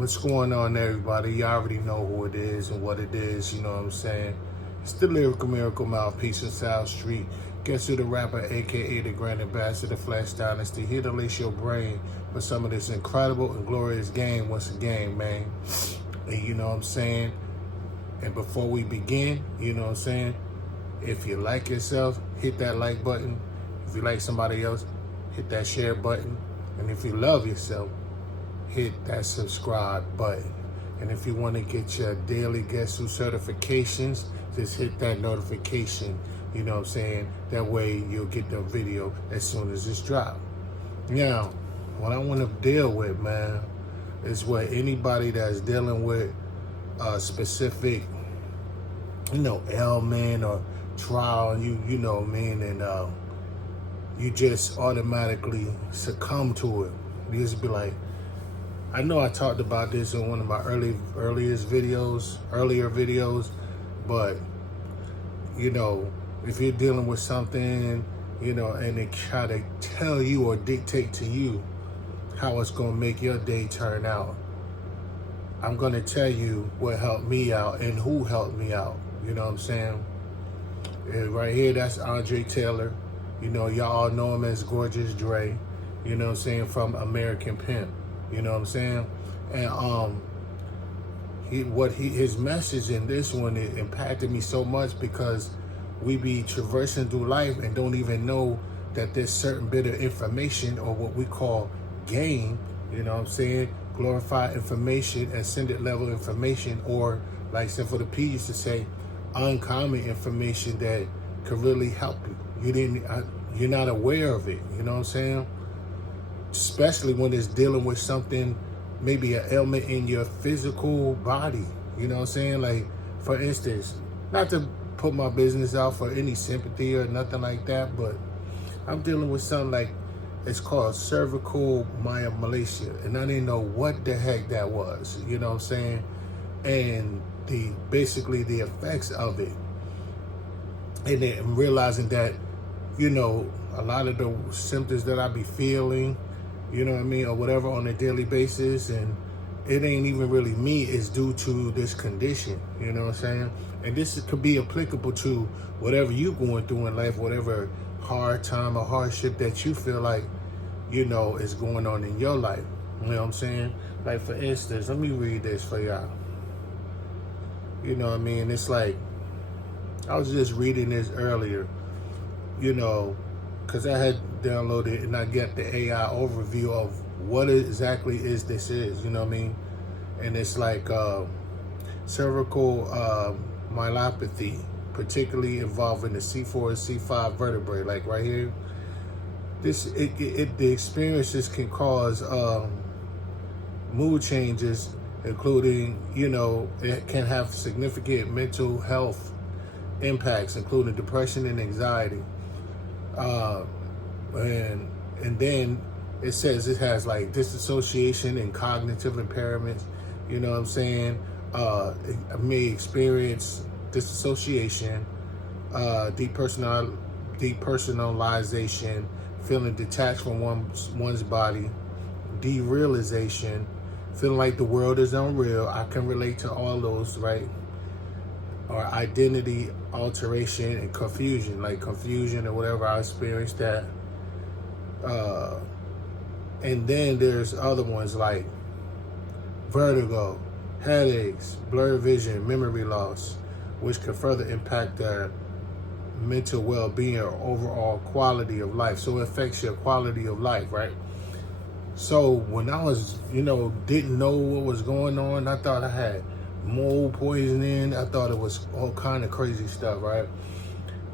What's going on, everybody? You already know who it is and what it is, you know what I'm saying? It's the Lyrical Miracle Mouthpiece in South Street. Guess who the rapper, aka the Grand Ambassador, Flash Dynasty, here to lace your brain with some of this incredible and glorious game once again, man. And you know what I'm saying? And before we begin, you know what I'm saying? If you like yourself, hit that like button. If you like somebody else, hit that share button. And if you love yourself, hit that subscribe button. And if you want to get your daily Guess Who certifications, just hit that notification, you know what I'm saying? That way you'll get the video as soon as it's dropped. Now, what I want to deal with, man, is what anybody that's dealing with a specific, ailment or trial, and you know, man, and you just automatically succumb to it. You just be like, I know I talked about this in one of my earlier videos, but if you're dealing with something, and they try to tell you or dictate to you how it's gonna make your day turn out, I'm gonna tell you what helped me out and who helped me out. You know what I'm saying? And right here, that's Andre Taylor. Y'all all know him as Gorgeous Dre. You know what I'm saying? From American Pimp. You know what I'm saying? And his message in this one, it impacted me so much because we be traversing through life and don't even know that there's certain bit of information, or what we call game, you know what I'm saying? Glorified information, ascended level information, or like Simple P used to say, uncommon information that could really help you. You're not aware of it, you know what I'm saying? Especially when it's dealing with something, maybe an ailment in your physical body, you know what I'm saying? Like, for instance, not to put my business out for any sympathy or nothing like that, but I'm dealing with something like, it's called cervical myomalacia, and I didn't know what the heck that was, you know what I'm saying? And basically the effects of it. And then realizing that, a lot of the symptoms that I be feeling, you know what I mean, or whatever on a daily basis, and it ain't even really me, it's due to this condition, you know what I'm saying? And this could be applicable to whatever you going through in life, whatever hard time or hardship that you feel like, is going on in your life, you know what I'm saying? Like, for instance, let me read this for y'all. You know what I mean? It's like, I was just reading this earlier, because I had downloaded and I get the AI overview of what exactly this is, you know what I mean? And it's like cervical myelopathy, particularly involving the C4 and C5 vertebrae, like right here. The experiences can cause mood changes, including, it can have significant mental health impacts, including depression and anxiety. And then it says it has like disassociation and cognitive impairments, you know what I'm saying? It may experience disassociation, depersonalization, feeling detached from one's body, derealization, feeling like the world is unreal. I can relate to all those, right? Or identity alteration and confusion, like confusion or whatever. I experienced that. And then there's other ones like vertigo, headaches, blurred vision, memory loss, which can further impact their mental well-being or overall quality of life. So it affects your quality of life, right? So when I was, didn't know what was going on, I thought I had mold poisoning. I thought it was all kind of crazy stuff, right?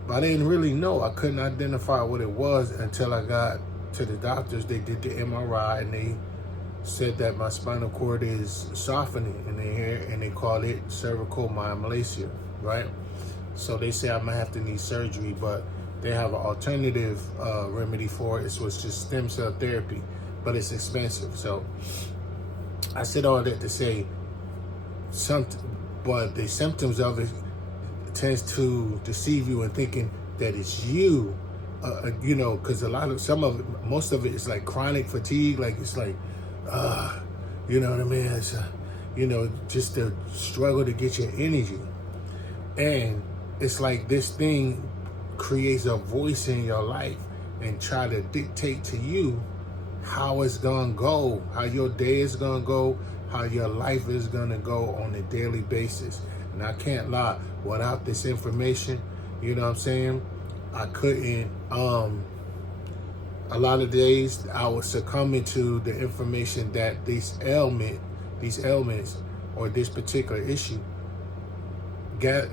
But I didn't really know. I couldn't identify what it was until I got to the doctors. They did the MRI and they said that my spinal cord is softening in the hair, and they call it cervical myomalacia, right? So they say I might have to need surgery, but they have an alternative remedy for it. It was just stem cell therapy, but it's expensive. So I said all that to say, but the symptoms of it tends to deceive you in thinking that it's you, because most of it is like chronic fatigue. Like, it's like, You know what I mean? It's, just the struggle to get your energy. And it's like this thing creates a voice in your life and try to dictate to you how it's gonna go, how your day is gonna go, how your life is gonna go on a daily basis. And I can't lie, without this information, you know what I'm saying, I couldn't, a lot of days I was succumbing to the information that these ailments or this particular issue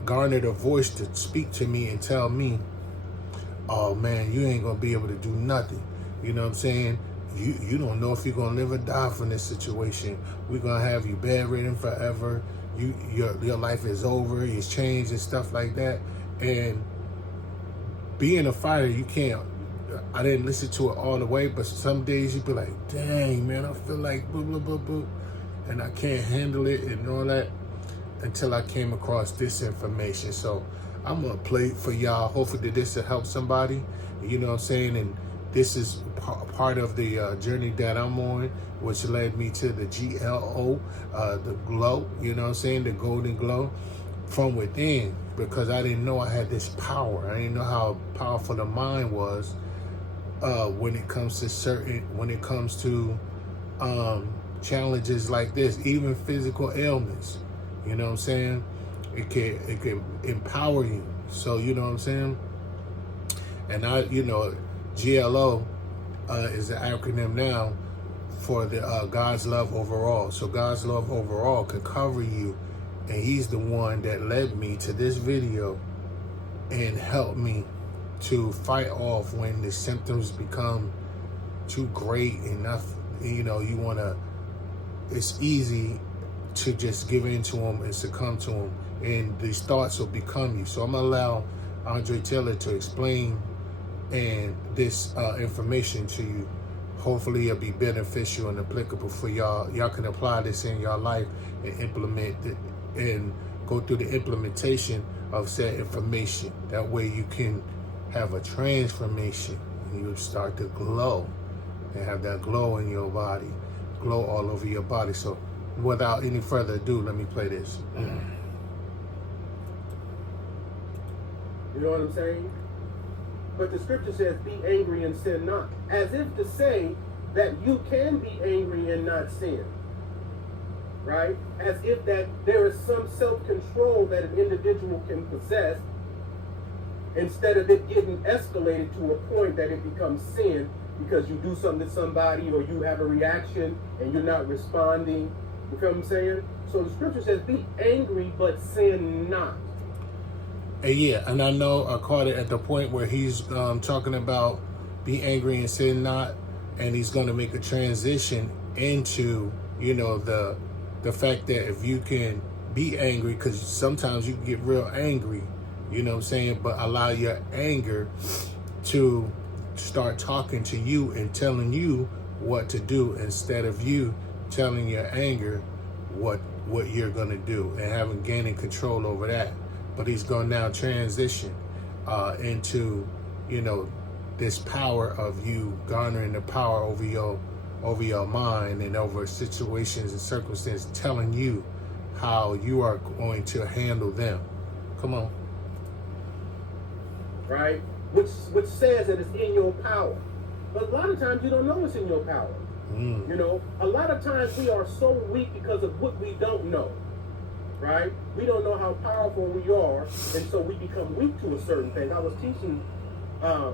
garnered a voice to speak to me and tell me, oh man, you ain't gonna be able to do nothing. You know what I'm saying? You don't know if you're gonna live or die from this situation. We're gonna have you bedridden forever. Your life is over, it's changed and stuff like that. And being a fighter, you can't, I didn't listen to it all the way, but some days you be like, dang man, I feel like blah, blah, blah, blah, and I can't handle it and all that, until I came across this information. So I'm gonna play it for y'all. Hopefully this will help somebody, you know what I'm saying? And this is part of the journey that I'm on, which led me to the GLO, the glow, you know what I'm saying? The golden glow from within, because I didn't know I had this power. I didn't know how powerful the mind was when it comes to challenges like this, even physical ailments. You know what I'm saying? It can empower you. So you know what I'm saying? And GLO is the acronym now for the God's love overall. So God's love overall can cover you, and He's the one that led me to this video and helped me to fight off when the symptoms become too great enough. You wanna. It's easy to just give in to them and succumb to them, and these thoughts will become you. So I'm gonna allow Andre Taylor to explain and this information to you. Hopefully it'll be beneficial and applicable for y'all. Y'all can apply this in your life and implement it and go through the implementation of said information. That way you can have a transformation and you start to glow and have that glow in your body, glow all over your body. So without any further ado, let me play this. You know what I'm saying? But the scripture says, be angry and sin not. As if to say that you can be angry and not sin. Right? As if that there is some self-control that an individual can possess, instead of it getting escalated to a point that it becomes sin because you do something to somebody or you have a reaction and you're not responding. You feel what I'm saying? So the scripture says, be angry but sin not. Yeah, and I know I caught it at the point where he's talking about be angry and sin not, and he's going to make a transition into, the fact that if you can be angry, because sometimes you can get real angry, you know what I'm saying, but allow your anger to start talking to you and telling you what to do instead of you telling your anger what you're going to do and gaining control over that. But he's going to now transition into, this power of you garnering the power over your mind and over situations and circumstances, telling you how you are going to handle them. Come on. Right? Which says that it's in your power. But a lot of times you don't know it's in your power. A lot of times we are so weak because of what we don't know. Right? We don't know how powerful we are, and so we become weak to a certain thing. I was teaching a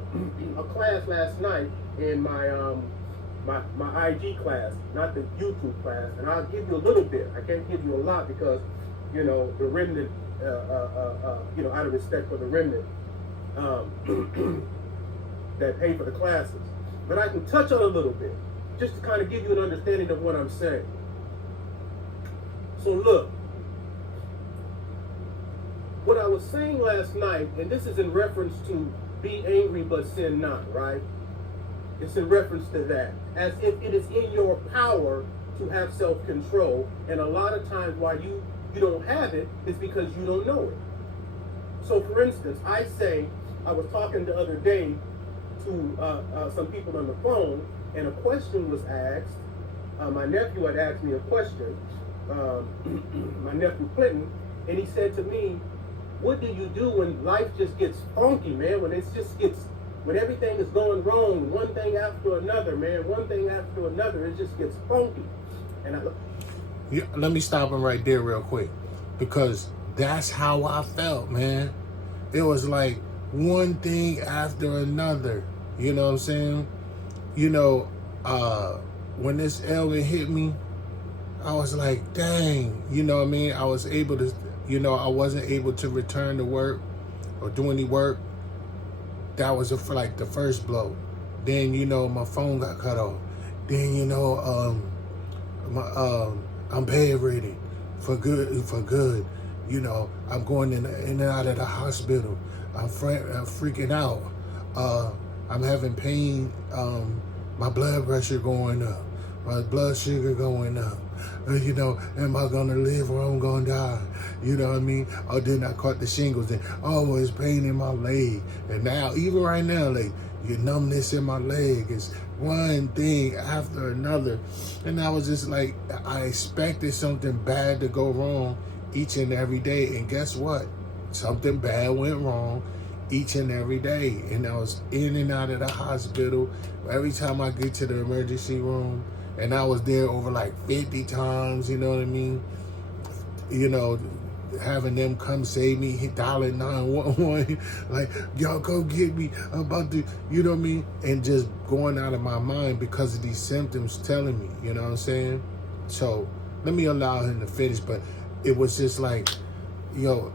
class last night in my IG class, not the YouTube class, and I'll give you a little bit. I can't give you a lot because, the remnant, out of respect for the remnant that pay for the classes. But I can touch on a little bit, just to kind of give you an understanding of what I'm saying. So look. What I was saying last night, and this is in reference to be angry but sin not, right? It's in reference to that. As if it is in your power to have self-control, and a lot of times why you don't have it is because you don't know it. So for instance, I was talking the other day to some people on the phone, and a question was asked, my nephew had asked me a question, my nephew Clinton, and he said to me, what do you do when life just gets funky, man? When when everything is going wrong, one thing after another, man, one thing after another, it just gets funky. And let me stop him right there real quick, because that's how I felt, man. It was like one thing after another. You know what I'm saying? You know, when this ailment hit me, I was like, dang, you know what I mean? I was able to, you know, I wasn't able to return to work or do any work. That was like the first blow. Then, you know, my phone got cut off. Then, you know, I'm bedridden for good. You know, I'm going in and out of the hospital. I'm freaking out. I'm having pain. My blood pressure going up. My blood sugar going up. You know, am I gonna live or I'm gonna die? You know what I mean? Oh, then I caught the shingles and oh, it's pain in my leg. And now, even right now, like, your numbness in my leg is one thing after another. And I was just like, I expected something bad to go wrong each and every day. And guess what? Something bad went wrong each and every day. And I was in and out of the hospital. Every time I get to the emergency room, and I was there over like 50 times, you know what I mean? You know, having them come save me, dialing 911, like, y'all go get me, I'm about to, you know what I mean? And just going out of my mind because of these symptoms telling me, you know what I'm saying? So let me allow him to finish, but it was just like, yo,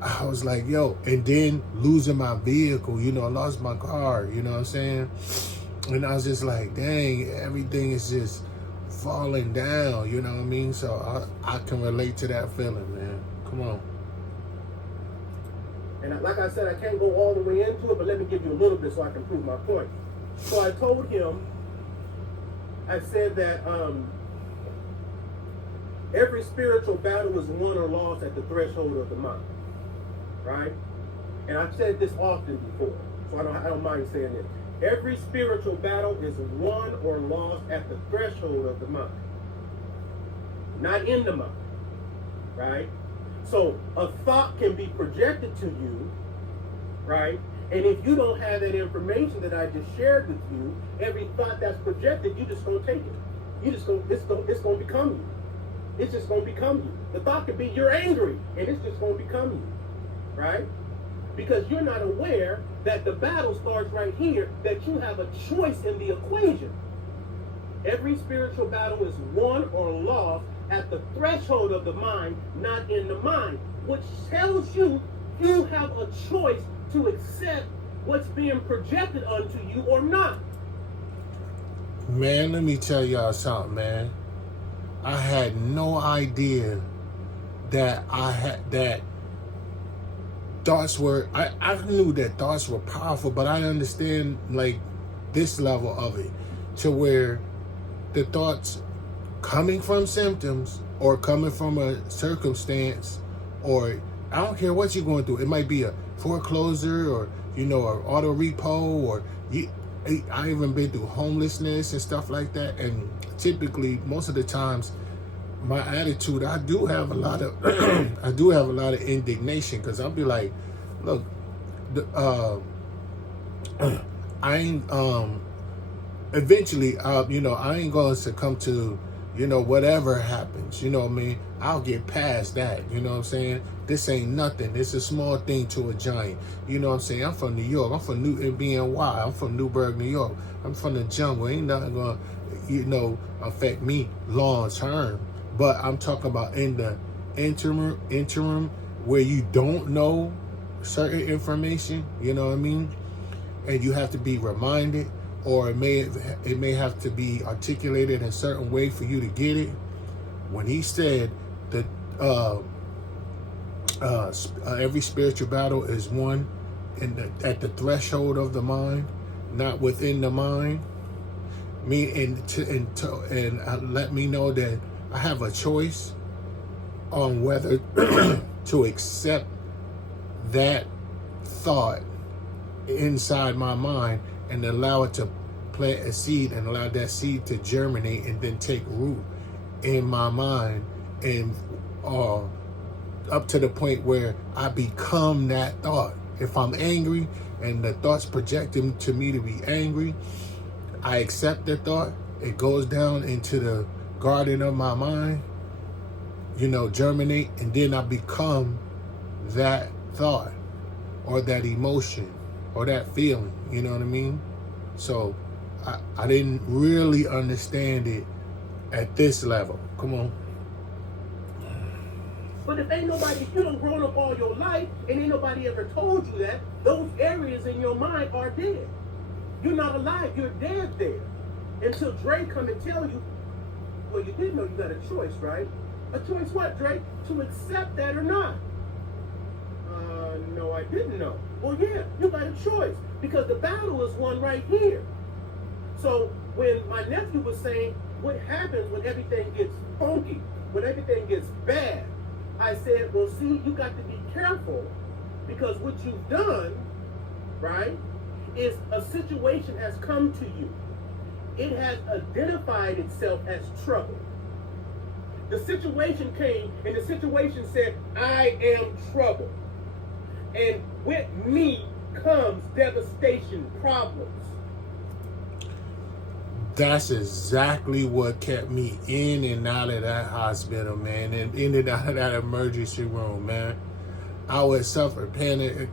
I was like, yo, and then losing my vehicle, you know, I lost my car, you know what I'm saying? And I was just like, dang, everything is just falling down, you know what I mean? So I can relate to that feeling, man. Come on. And like I said, I can't go all the way into it, but let me give you a little bit so I can prove my point. So I told him, I said that every spiritual battle is won or lost at the threshold of the mind, right? And I've said this often before, so I don't mind saying it. Every spiritual battle is won or lost at the threshold of the mind, not in the mind, right? So a thought can be projected to you, right? And if you don't have that information that I just shared with you, every thought that's projected, you just gonna take it. It's gonna become you. It's just gonna become you. The thought could be you're angry, and it's just gonna become you, right? Because you're not aware that the battle starts right here, that you have a choice in the equation. Every spiritual battle is won or lost at the threshold of the mind, not in the mind, which tells you you have a choice to accept what's being projected unto you or not. Man, let me tell y'all something, man. I had no idea that thoughts were, I knew that thoughts were powerful, but I understand like this level of it, to where the thoughts coming from symptoms or coming from a circumstance, or I don't care what you're going through. It might be a foreclosure or, you know, an auto repo, or I even been through homelessness and stuff like that. And typically, most of the times, my attitude, I do have a lot of indignation, because I'll be like, look, I ain't eventually, you know, I ain't going to succumb to, you know, whatever happens, you know what I mean? I'll get past that, you know what I'm saying? This ain't nothing. It's a small thing to a giant. You know what I'm saying? I'm from New York. I'm from BNY. I'm from Newburgh, New York. I'm from the jungle. Ain't nothing going to, you know, affect me long term. But I'm talking about in the interim where you don't know certain information, you know what I mean? And you have to be reminded, or it may have to be articulated in a certain way for you to get it. When he said that every spiritual battle is won at the threshold of the mind, not within the mind, and let me know that I have a choice on whether to accept that thought inside my mind and allow it to plant a seed and allow that seed to germinate and then take root in my mind, and up to the point where I become that thought. If I'm angry and the thought's projecting to me to be angry, I accept the thought. It goes down into the garden of my mind, germinate, and then I become that thought or that emotion or that feeling. You know what I mean? So I didn't really understand it at this level. Come on. But if ain't nobody, if you done grown up all your life and ain't nobody ever told you that, those areas in your mind are dead. You're not alive, you're dead there. Until Dre come and tell you, well, you did know you got a choice, right? A choice what, Dre? To accept that or not? No, I didn't know. Well, yeah, you got a choice because the battle is won right here. So when my nephew was saying, what happens when everything gets funky, when everything gets bad? I said, well, see, you got to be careful because what you've done, right, is a situation has come to you. It has identified itself as trouble. The situation came and the situation said, I am trouble. And with me comes devastation, problems. That's exactly what kept me in and out of that hospital, man, and in and out of that emergency room, man. I would suffer panic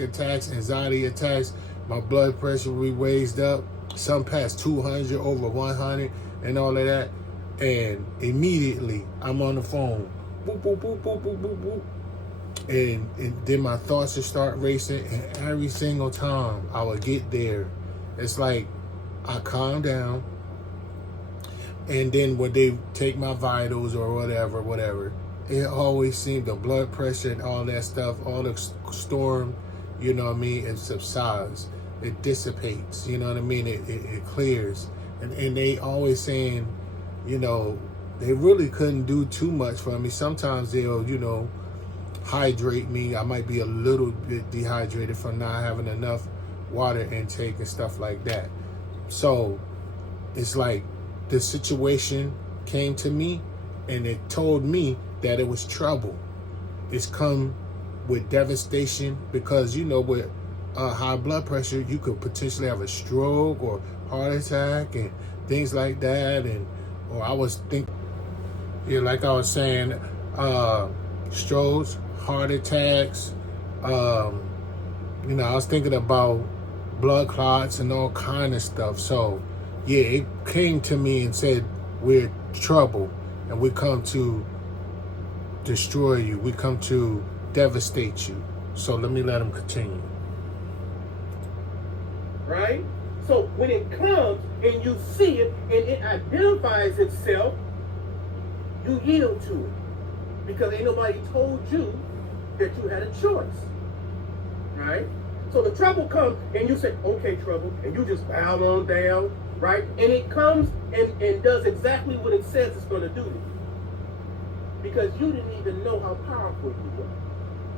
attacks, anxiety attacks. My blood pressure would be raised up, some past 200, over 100, and all of that. And immediately, I'm on the phone. Boop, boop, boop, boop, boop, boop, boop. And then my thoughts would start racing, and every single time I would get there, it's like I calm down, and then when they take my vitals or whatever, it always seemed the blood pressure and all that stuff, all the storm, you know what I mean, it subsides, it dissipates, you know what I mean, it clears. And they always saying, they really couldn't do too much for me. Sometimes they'll, hydrate me. I might be a little bit dehydrated from not having enough water intake and stuff like that. So it's like the situation came to me and it told me that it was trouble. It's come with devastation because, with high blood pressure, you could potentially have a stroke or heart attack and things like that. Or I was thinking, like I was saying, strokes, heart attacks, I was thinking about blood clots and all kind of stuff. So yeah, it came to me and said, we're trouble and we come to destroy you. We come to devastate you. So let him continue. Right? So when it comes and you see it and it identifies itself, you yield to it. Because ain't nobody told you that you had a choice. Right? So the trouble comes and you say, okay, trouble, and you just bow on down, right? And it comes and does exactly what it says it's going to do to you. Because you didn't even know how powerful you were.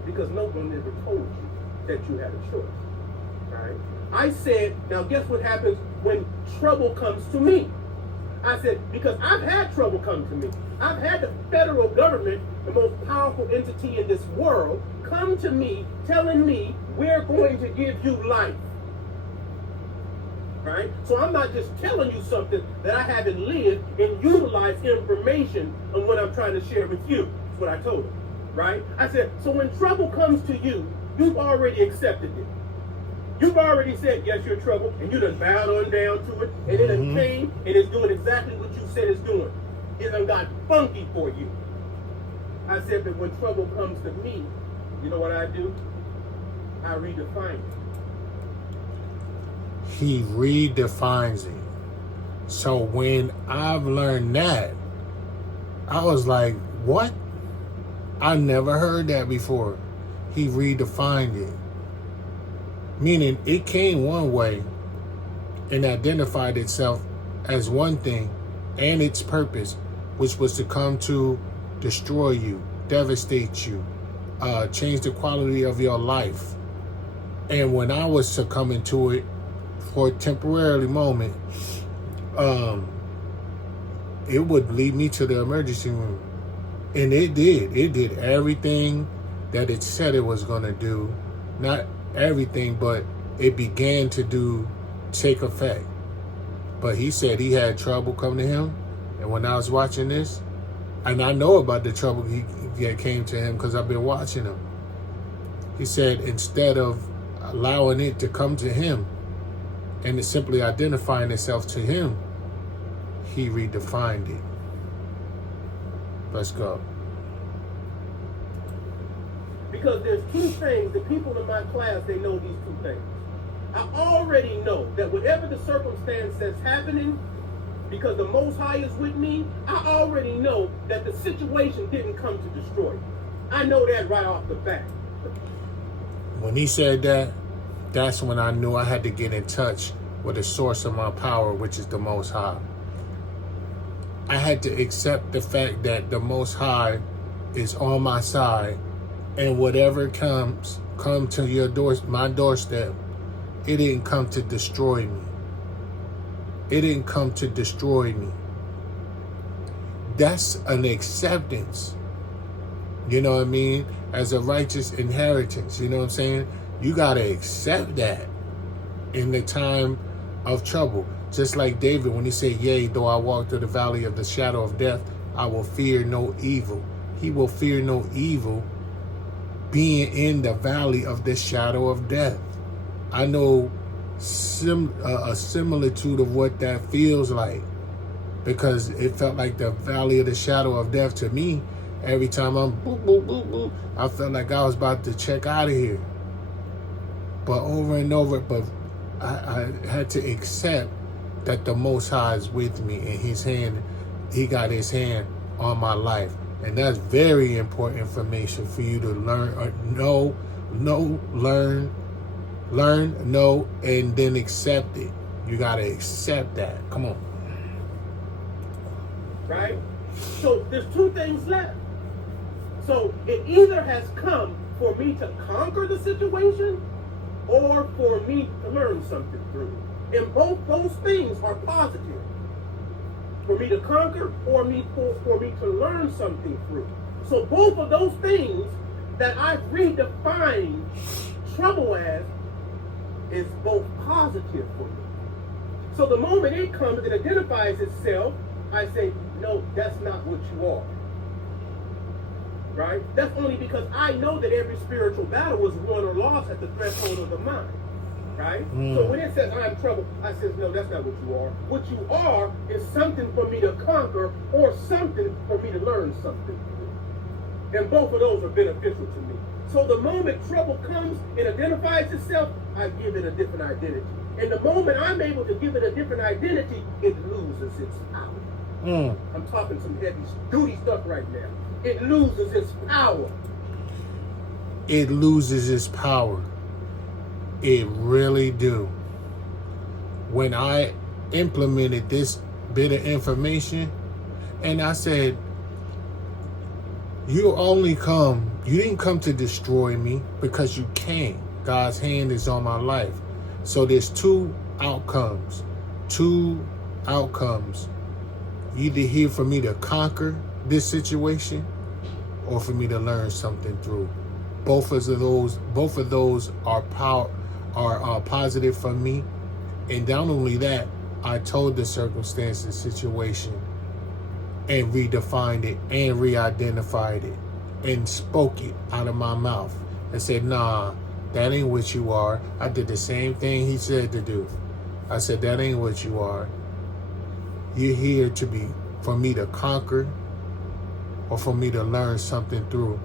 Because no one ever told you that you had a choice. Right? I said, now guess what happens when trouble comes to me? I said, because I've had trouble come to me. I've had the federal government, the most powerful entity in this world, come to me telling me we're going to give you life. Right? So I'm not just telling you something that I haven't lived and utilized information on what I'm trying to share with you. That's what I told him. Right? I said, so when trouble comes to you, you've already accepted it. You've already said, yes, you're trouble, and you done bowed on down to it, and it done came, and it's doing exactly what you said it's doing. It done got funky for you. I said that when trouble comes to me, you know what I do? I redefine it. He redefines it. So when I've learned that, I was like, what? I never heard that before. He redefined it. Meaning it came one way and identified itself as one thing and its purpose, which was to come to destroy you, devastate you, change the quality of your life. And when I was succumbing to it for a temporary moment, it would lead me to the emergency room. And it did. It did everything that it said it was going to do. Not everything, but it began to take effect. But he said he had trouble coming to him. And when I was watching this, and I know about the trouble that came to him because I've been watching him. He said instead of allowing it to come to him and it simply identifying itself to him, he redefined it. Let's go. Because there's two things, the people in my class, they know these two things. I already know that whatever the circumstance that's happening, because the Most High is with me, I already know that the situation didn't come to destroy me. I know that right off the bat. When he said that, that's when I knew I had to get in touch with the source of my power, which is the Most High. I had to accept the fact that the Most High is on my side, and whatever come to my doorstep, it didn't come to destroy me. It didn't come to destroy me. That's an acceptance. You know what I mean? As a righteous inheritance. You know what I'm saying? You got to accept that in the time of trouble. Just like David, when he said, yea, though I walk through the valley of the shadow of death, I will fear no evil. He will fear no evil being in the valley of the shadow of death. I know a similitude of what that feels like, because it felt like the valley of the shadow of death to me. Every time I'm boop, boop, boop, boop, I felt like I was about to check out of here. But over and over, but I had to accept that the Most High is with me, and he got his hand on my life. And that's very important information for you to learn, learn, know, and then accept it. You got to accept that. Come on. Right? So there's two things left. So it either has come for me to conquer the situation or for me to learn something through it. And both those things are positive. For me to conquer or for me to learn something through. So both of those things that I've redefined trouble as is both positive for me. So the moment it comes, it identifies itself, I say, no, that's not what you are. Right? That's only because I know that every spiritual battle was won or lost at the threshold of the mind. Right? So when it says I'm trouble, I says, no, that's not what you are. What you are is something for me to conquer or something for me to learn something. And both of those are beneficial to me. So the moment trouble comes, it identifies itself, I give it a different identity. And the moment I'm able to give it a different identity, it loses its power. I'm talking some heavy duty stuff right now. It loses its power. It loses its power. It really do. When I implemented this bit of information, and I said, you didn't come to destroy me, because you can't. God's hand is on my life. So there's two outcomes. Either here for me to conquer this situation or for me to learn something through. Both of those are positive for me. And not only that, I told the circumstance and situation and redefined it and re-identified it and spoke it out of my mouth and said, nah, that ain't what you are. I did the same thing he said to do. I said, that ain't what you are. You're here for me to conquer or for me to learn something through.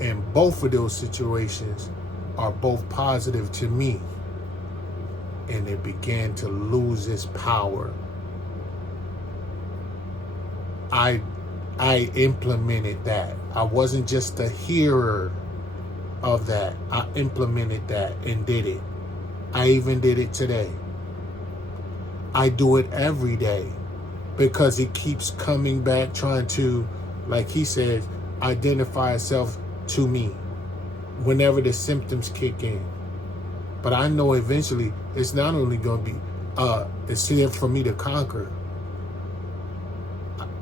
And both of those situations are both positive to me. And it began to lose its power. I implemented that. I wasn't just a hearer of that. I implemented that and did it. I even did it today. I do it every day because it keeps coming back, trying to, like he says, identify itself to me whenever the symptoms kick in. But I know eventually it's not only going to be, it's here for me to conquer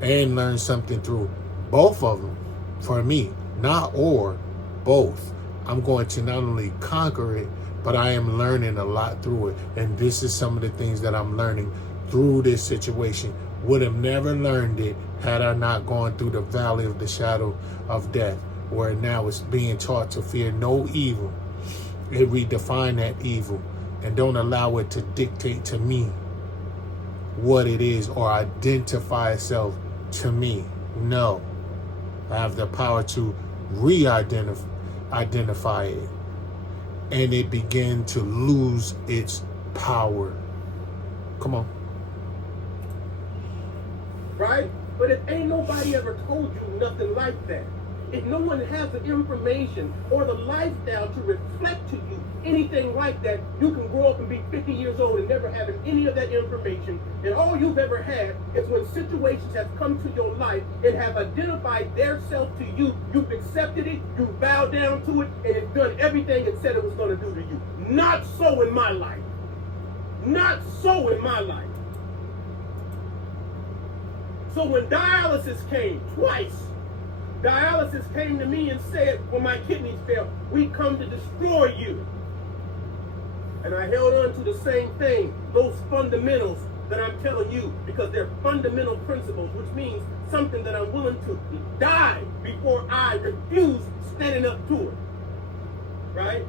and learn something through both of them. For me, not or, both. I'm going to not only conquer it, but I am learning a lot through it. And this is some of the things that I'm learning through this situation. Would have never learned it had I not gone through the valley of the shadow of death, where now it's being taught to fear no evil. It redefine that evil and don't allow it to dictate to me what it is or identify itself to me. No, I have the power to identify it, and it begin to lose its power. Come on. Right? But if ain't nobody ever told you nothing like that, if no one has the information or the lifestyle to reflect to you anything like that, you can grow up and be 50 years old and never having any of that information. And all you've ever had is when situations have come to your life and have identified their self to you, you've accepted it, you bowed down to it, and it's done everything it said it was going to do to you. Not so in my life. Not so in my life. So when dialysis came twice, dialysis came to me and said, when my kidneys failed, we come to destroy you. And I held on to the same thing, those fundamentals that I'm telling you, because they're fundamental principles, which means something that I'm willing to die before I refuse standing up to it. Right?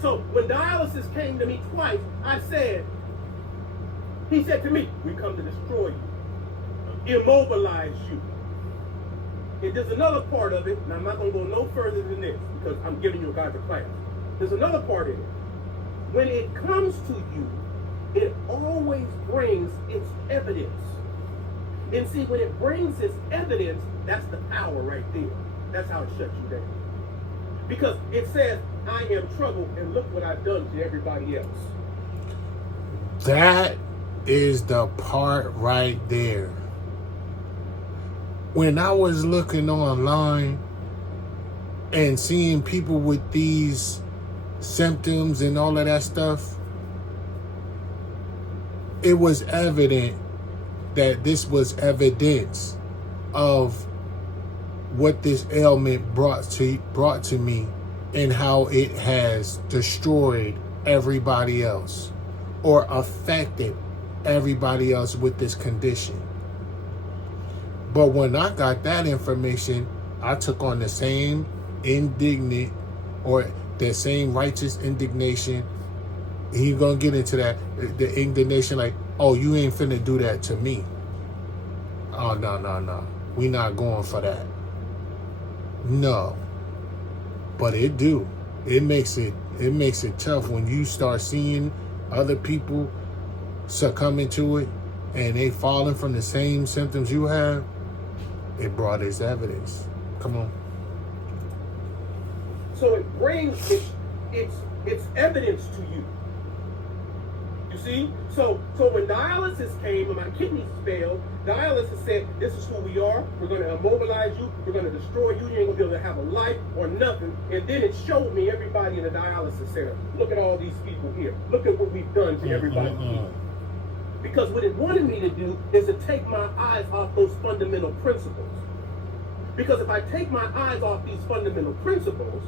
So when dialysis came to me twice, he said to me, we come to destroy you, immobilize you. And there's another part of it, and I'm not going to go no further than this because I'm giving you a guide to class. There's another part in it. When it comes to you, it always brings its evidence. And see, when it brings its evidence, that's the power right there. That's how it shuts you down. Because it says, I am troubled, and look what I've done to everybody else. That is the part right there. When I was looking online and seeing people with these symptoms and all of that stuff, it was evident that this was evidence of what this ailment brought to me and how it has destroyed everybody else or affected everybody else with this condition. But when I got that information, I took on the same indignant or the same righteous indignation. He's going to get into that, the indignation like, oh, you ain't finna do that to me. Oh, no. We not going for that. No. But it do. It makes it tough when you start seeing other people succumbing to it and they falling from the same symptoms you have. It brought its evidence. Come on. So it brings its evidence to you. You see? So when dialysis came and my kidneys failed, dialysis said, this is who we are. We're going to immobilize you. We're going to destroy you. You ain't going to be able to have a life or nothing. And then it showed me everybody in the dialysis center. Look at all these people here. Look at what we've done to everybody here. Because what it wanted me to do is to take my eyes off those fundamental principles. Because if I take my eyes off these fundamental principles,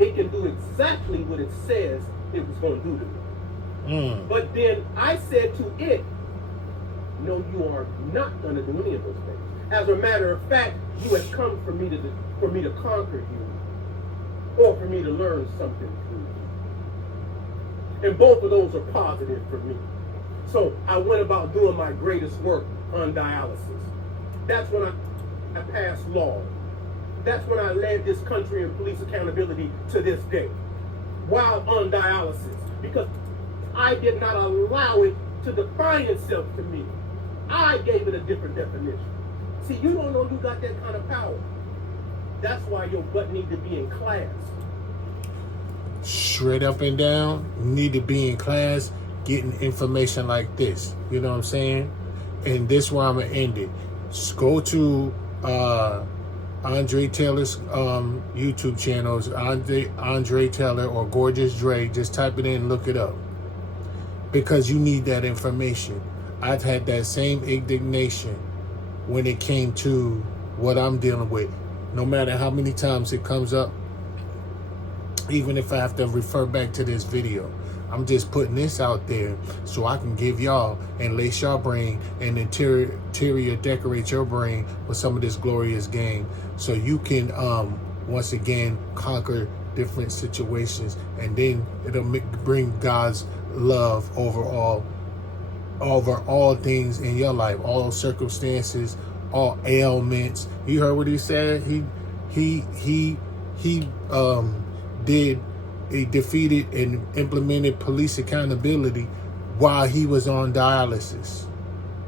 it can do exactly what it says it was going to do to me. But then I said to it, no, you are not going to do any of those things. As a matter of fact, you have come for me to conquer you, or for me to learn something through you. And both of those are positive for me. So I went about doing my greatest work on dialysis. That's when I passed law. That's when I led this country in police accountability to this day, while on dialysis, because I did not allow it to define itself to me. I gave it a different definition. See, you don't know you got that kind of power. That's why your butt need to be in class. Straight up and down, you need to be in class getting information like this. You know what I'm saying? And this is where I'm going to end it. Just go to Andre Taylor's YouTube channels, Andre Taylor or Gorgeous Dre. Just type it in and look it up, because you need that information. I've had that same indignation when it came to what I'm dealing with. No matter how many times it comes up, even if I have to refer back to this video, I'm just putting this out there so I can give y'all and lace your brain and interior decorate your brain with some of this glorious game, so you can once again conquer different situations, and then it'll bring God's love over all things in your life, all circumstances, all ailments. You heard what he said? He defeated and implemented police accountability while he was on dialysis.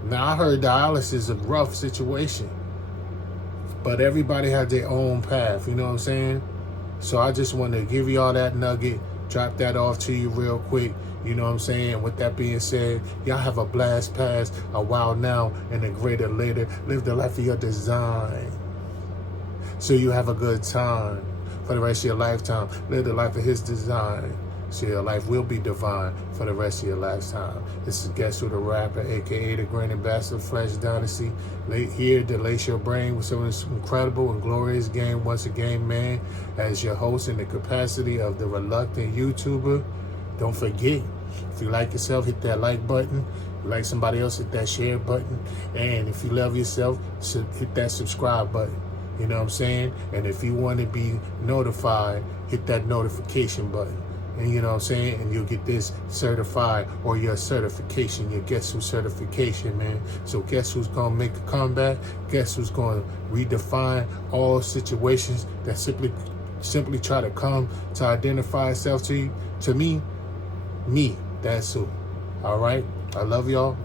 Now, I heard dialysis is a rough situation, but everybody has their own path, you know what I'm saying? So I just want to give you all that nugget, drop that off to you real quick, you know what I'm saying? With that being said, y'all have a blast past, a wild now, and a greater later. Live the life of your design, so you have a good time for the rest of your lifetime. Live the life of his design, so your life will be divine for the rest of your lifetime. This is Guess Who the Rapper, aka the Grand Ambassador, Flesh Dynasty, here to lace your brain with some of this incredible and glorious game once again, man, as your host in the capacity of the reluctant YouTuber. Don't forget, if you like yourself, hit that like button. If you like somebody else, hit that share button. And if you love yourself, hit that subscribe button. You know what I'm saying? And if you want to be notified, hit that notification button. And you know what I'm saying? And you'll get this certified, or your certification, your Guess Who certification, man. So guess who's going to make a comeback? Guess who's going to redefine all situations that simply try to come to identify itself to you? To me, that's who. All right? I love y'all.